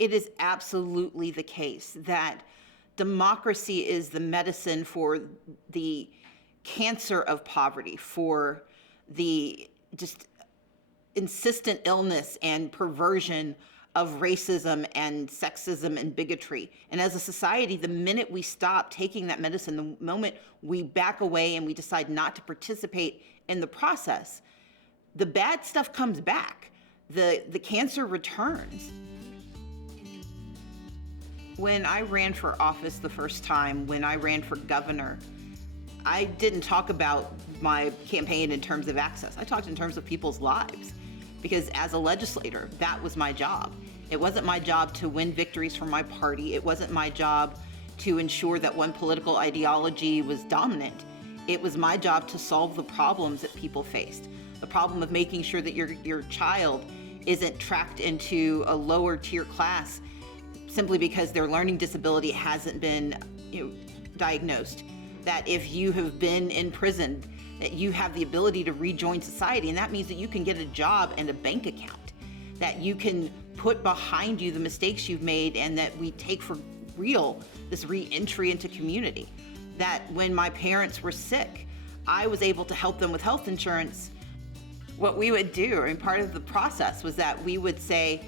It is absolutely the case that democracy is the medicine for the cancer of poverty, for the just insistent illness and perversion of racism and sexism and bigotry. And as a society, the minute we stop taking that medicine, the moment we back away and we decide not to participate in the process, the bad stuff comes back. The cancer returns. When I ran for office the first time, when I ran for governor, I didn't talk about my campaign in terms of access. I talked in terms of people's lives, because as a legislator, that was my job. It wasn't my job to win victories for my party. It wasn't my job to ensure that one political ideology was dominant. It was my job to solve the problems that people faced. The problem of making sure that your child isn't tracked into a lower tier class simply because their learning disability hasn't been diagnosed. That if you have been in prison, that you have the ability to rejoin society, and that means that you can get a job and a bank account, that you can put behind you the mistakes you've made, and that we take for real this re-entry into community. That when my parents were sick, I was able to help them with health insurance. What we would do, and part of the process was that we would say,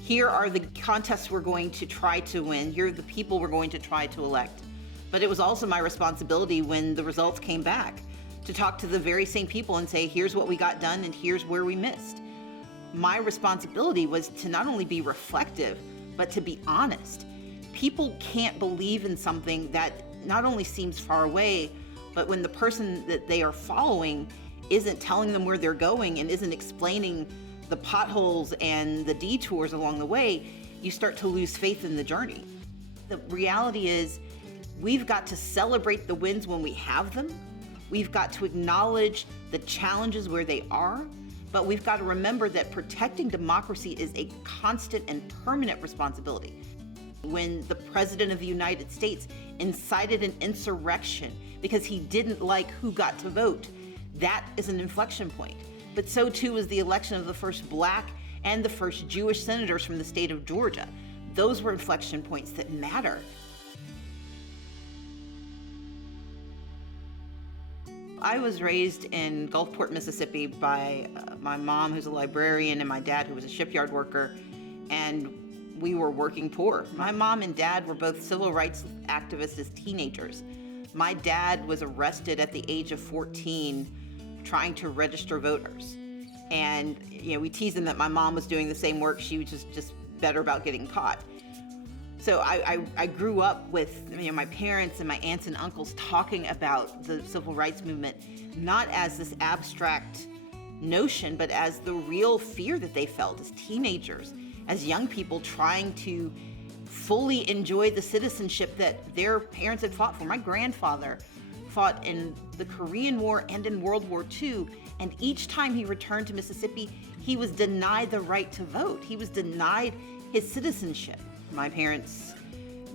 here are the contests we're going to try to win, here are the people we're going to try to elect. But it was also my responsibility when the results came back to talk to the very same people and say, here's what we got done and here's where we missed. My responsibility was to not only be reflective, but to be honest. People can't believe in something that not only seems far away, but when the person that they are following isn't telling them where they're going and isn't explaining the potholes and the detours along the way, you start to lose faith in the journey. The reality is, we've got to celebrate the wins when we have them. We've got to acknowledge the challenges where they are, but we've got to remember that protecting democracy is a constant and permanent responsibility. When the President of the United States incited an insurrection because he didn't like who got to vote, that is an inflection point. But so too was the election of the first Black and the first Jewish senators from the state of Georgia. Those were inflection points that matter. I was raised in Gulfport, Mississippi by my mom, who's a librarian, and my dad, who was a shipyard worker, and we were working poor. My mom and dad were both civil rights activists as teenagers. My dad was arrested at the age of 14 trying to register voters. And we teased him that my mom was doing the same work, she was just better about getting caught. So I grew up with my parents and my aunts and uncles talking about the civil rights movement, not as this abstract notion, but as the real fear that they felt as teenagers, as young people trying to fully enjoy the citizenship that their parents had fought for. My grandfather fought in the Korean War and in World War II, and each time he returned to Mississippi, he was denied the right to vote. He was denied his citizenship. My parents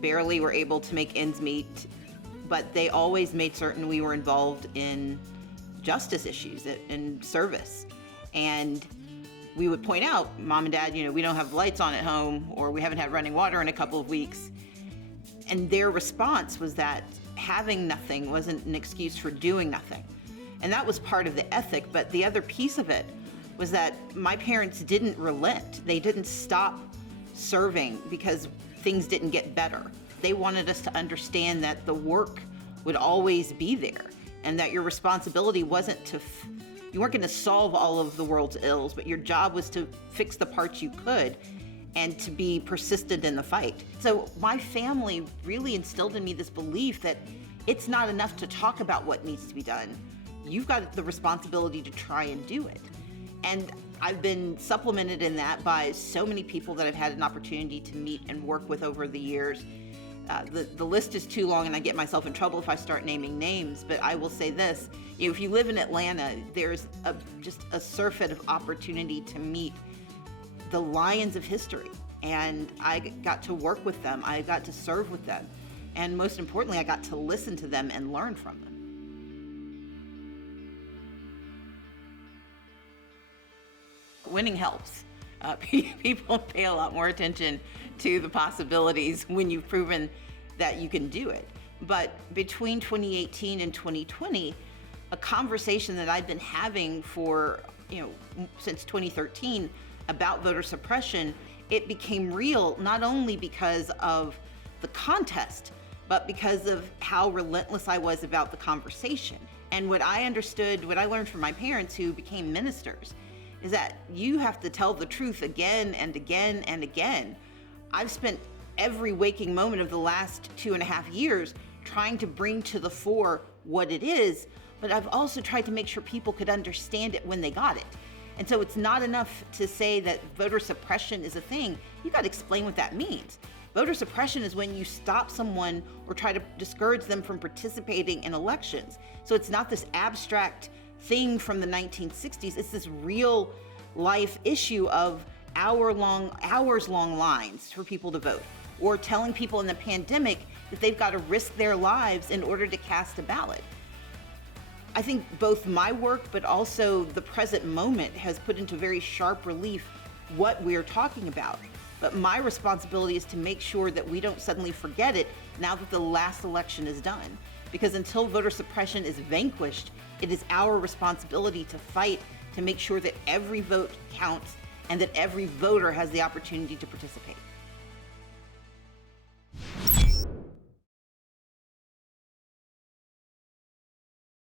barely were able to make ends meet, but they always made certain we were involved in justice issues, in service. And we would point out, Mom and Dad, we don't have lights on at home, or we haven't had running water in a couple of weeks. And their response was that having nothing wasn't an excuse for doing nothing. And that was part of the ethic, but the other piece of it was that my parents didn't relent. They didn't stop serving because things didn't get better. They wanted us to understand that the work would always be there, and that your responsibility wasn't you weren't going to solve all of the world's ills, but your job was to fix the parts you could and to be persistent in the fight. So my family really instilled in me this belief that it's not enough to talk about what needs to be done. You've got the responsibility to try and do it. And I've been supplemented in that by so many people that I've had an opportunity to meet and work with over the years. The list is too long, and I get myself in trouble if I start naming names, but I will say this. If you live in Atlanta, there's just a surfeit of opportunity to meet the lions of history. And I got to work with them. I got to serve with them. And most importantly, I got to listen to them and learn from them. Winning helps. People pay a lot more attention to the possibilities when you've proven that you can do it. But between 2018 and 2020, a conversation that I've been having for, since 2013 about voter suppression, it became real not only because of the contest, but because of how relentless I was about the conversation. And what I learned from my parents who became ministers, is that you have to tell the truth again and again and again. I've spent every waking moment of the last 2.5 years trying to bring to the fore what it is, but I've also tried to make sure people could understand it when they got it. And so it's not enough to say that voter suppression is a thing. You got to explain what that means. Voter suppression is when you stop someone or try to discourage them from participating in elections. So it's not this abstract thing from the 1960s. It's this real life issue of hours-long lines for people to vote, or telling people in the pandemic that they've got to risk their lives in order to cast a ballot. I think both my work, but also the present moment, has put into very sharp relief what we're talking about. But my responsibility is to make sure that we don't suddenly forget it now that the last election is done. Because until voter suppression is vanquished, it is our responsibility to fight to make sure that every vote counts and that every voter has the opportunity to participate.